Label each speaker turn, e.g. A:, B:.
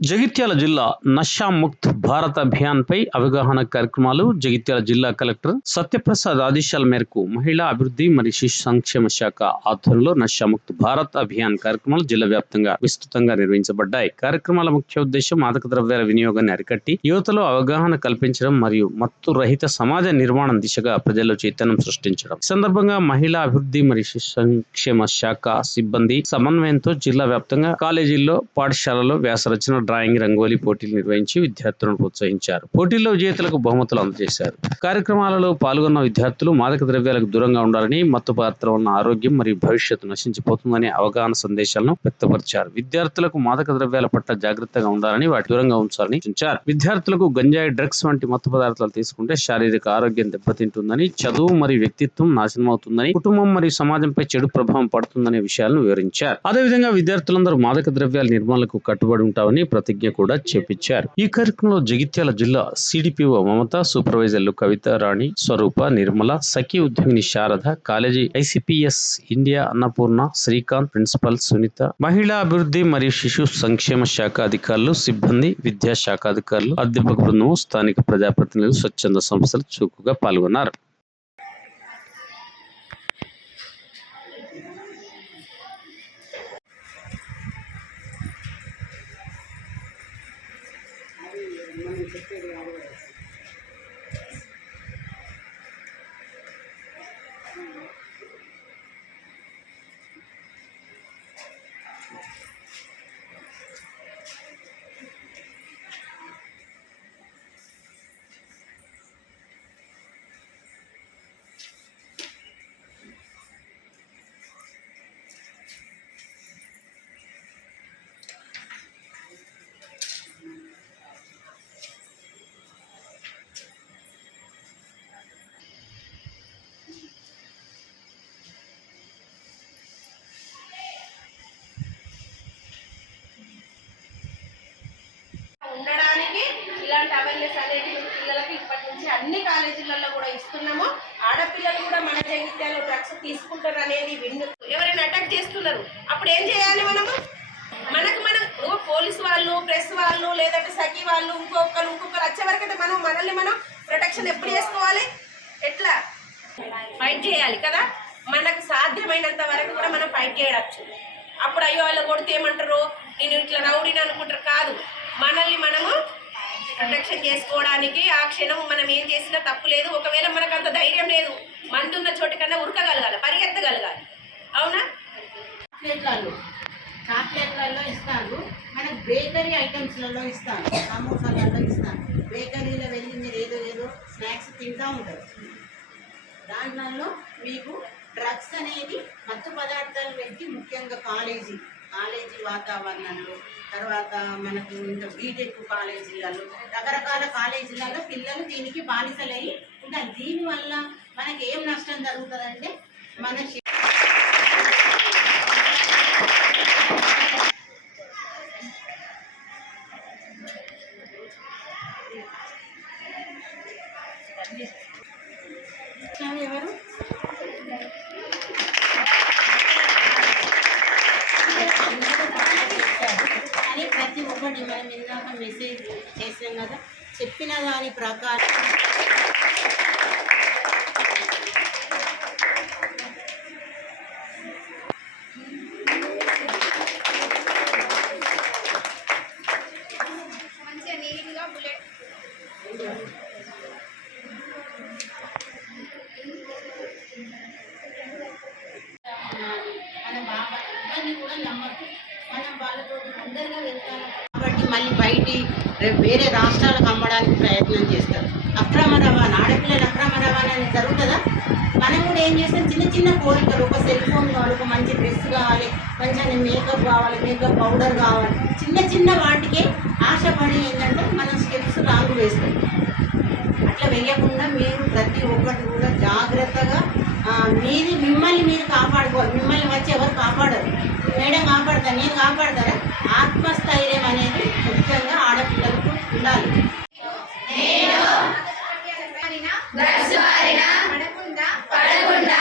A: జగిత్యాల జిల్లా నషా ముక్త్ భారత్ అభియాన్ పై అవగాహన కార్యక్రమాలు జగిత్యాల జిల్లా కలెక్టర్ సత్యప్రసాద్ ఆదేశాల మేరకు మహిళా అభివృద్ధి మరియు శిశు సంక్షేమ శాఖ ఆధ్వర్యంలో నషా ముక్త్ భారత్ అభియాన్ కార్యక్రమాలు జిల్లా వ్యాప్తంగా విస్తృతంగా నిర్వహించబడ్డాయి. కార్యక్రమాల ముఖ్య ఉద్దేశం మాదక ద్రవ్యాల వినియోగాన్ని అరికట్టి యువతలో అవగాహన కల్పించడం మరియు మత్తు రహిత సమాజ నిర్మాణం దిశగా ప్రజల్లో చైతన్యం సృష్టించడం. సందర్భంగా మహిళా అభివృద్ధి మరియు శిశు సంక్షేమ శాఖ సిబ్బంది సమన్వయంతో జిల్లా వ్యాప్తంగా కాలేజీల్లో పాఠశాలలో వ్యాసరచన డ్రాయింగ్ రంగోలీ పోటీలు నిర్వహించి విద్యార్థులను ప్రోత్సహించారు. పోటీల్లో విజేతలకు బహుమతులు అందజేశారు. కార్యక్రమాలలో పాల్గొన్న విద్యార్థులు మాదక ద్రవ్యాలకు దూరంగా ఉండాలని మత్తు పాత్ర ఉన్న ఆరోగ్యం మరియు భవిష్యత్తు నశించిపోతుందనే అవగాహన సందేశాలను వ్యక్తపరిచారు. విద్యార్థులకు మాదక ద్రవ్యాల పట్ల జాగ్రత్తగా ఉండాలని వాటి దూరంగా ఉంచాలని సూచించారు. విద్యార్థులకు గంజాయి డ్రగ్స్ వంటి మత్తు పదార్థాలు తీసుకుంటే శారీరక ఆరోగ్యం దెబ్బతింటుందని చదువు మరియు వ్యక్తిత్వం నాశనం అవుతుందని కుటుంబం మరియు సమాజంపై చెడు ప్రభావం పడుతుందనే విషయాలను వివరించారు. అదేవిధంగా విద్యార్థులందరూ మాదక ద్రవ్యాల నిర్మూలనకు కట్టుబడి ఉంటామని ప్రతిజ్ఞ కూడా చేపించారు. ఈ కార్యక్రమంలో జగిత్యాల జిల్లా సిడిపిఓ మమత సూపర్వైజర్లు కవిత రాణి Swaroopa Nirmala Sakhi Udyogini Sharada college ICPS India Annapurna Srikanth principal Sunitha మహిళా అభివృద్ధి మరియు శిశు సంక్షేమ శాఖ అధికారులు సిబ్బంది విద్యాశాఖ అధికారులు అధ్యాపక బృందం స్థానిక ప్రజాప్రతినిధులు స్వచ్ఛంద సంస్థలు చురుకుగా పాల్గొన్నారు.
B: కూడా డ్రగ్స్ తీసుకుంటారు అనేది విన్ను. ఎవరైనా అటాక్ చేస్తున్నారు అప్పుడు ఏం చేయాలి మనము? మనకు మనం ఇప్పుడు పోలీస్ వాళ్ళు ప్రెస్ వాళ్ళు లేదంటే సఖీ వాళ్ళు ఇంకొకరు ఇంకొకరు వచ్చే అయితే మనం మనల్ని మనం ప్రొటెక్షన్ ఎప్పుడు చేసుకోవాలి? ఎట్లా? ఫైట్ చేయాలి కదా? మనకు సాధ్యమైనంత వరకు కూడా మనం ఫైట్ చేయవచ్చు అప్పుడు అయ్యో వాళ్ళు కొడితే ఏమంటారు? నేను ఇట్లా రౌడీని అనుకుంటారు. కాదు. మనల్ని మనము ప్రొటెక్షన్ చేసుకోవడానికి ఆ క్షణం మనం ఏం చేసినా తప్పు లేదు. ఒకవేళ మనకు అంత ధైర్యం లేదు. మందున్న ఉన్న చోటు కన్నా ఉరకగలగాలి పరిగెత్తగలగాలి. అవునా?
C: చాక్లెట్లలో చాక్లెట్లలో ఇస్తాను మనకు బేకరీ ఐటమ్స్లలో ఇస్తాను సమోసాలలో ఇస్తాను బేకరీలో వెళ్ళి మీరు ఏదో ఏదో స్నాక్స్ తింటూ ఉంటారు. దాంట్లో మీకు డ్రగ్స్ అనేది మత్తు పదార్థాలు పెట్టి ముఖ్యంగా కాలేజీ కాలేజీ వాతావరణంలో తర్వాత మనకు ఇంకా బీటెక్ కాలేజీలలో రకరకాల కాలేజీలలో పిల్లలు దీనికి బానిసలై ఉంటారు దీనివల్ల మనకి ఏం నష్టం జరుగుతుందంటే మన ఎవరు? కానీ ప్రతి ఒక్కటి మనం ఇందాక మెసేజ్ చేసాం కదా. చెప్పిన దాని ప్రకారం కూడా మనం వాళ్ళతో అందరిగా కాబట్టి మళ్ళీ బయటి రేపు వేరే రాష్ట్రాలకు అమ్మడానికి ప్రయత్నం చేస్తారు. అక్రమ రవాణా ఆడపిల్లలు అక్రమ రవాణా అనేది జరుగుతుందా? మనం కూడా ఏం చేస్తాం? చిన్న చిన్న కోరికలు ఒక సెల్ ఫోన్ కావాలి ఒక మంచి డ్రెస్ కావాలి మంచి మేకప్ కావాలి మేకప్ పౌడర్ కావాలి. చిన్న చిన్న వాటికే ఆశపడి ఏంటంటే మనం స్టెప్స్ రాంగ్ వేస్తాం. అట్లా వేయకుండా మీరు ప్రతి ఒక్కటి కూడా జాగ్రత్తగా మీది మిమ్మల్ని మీరు కాపాడుకోవాలి. మిమ్మల్ని కాపాడతా నేను కాపాడతారా? ఆత్మస్థైర్యం అనేది ముఖ్యంగా ఆడపిల్లలకు ఉండాలి. పడకుండా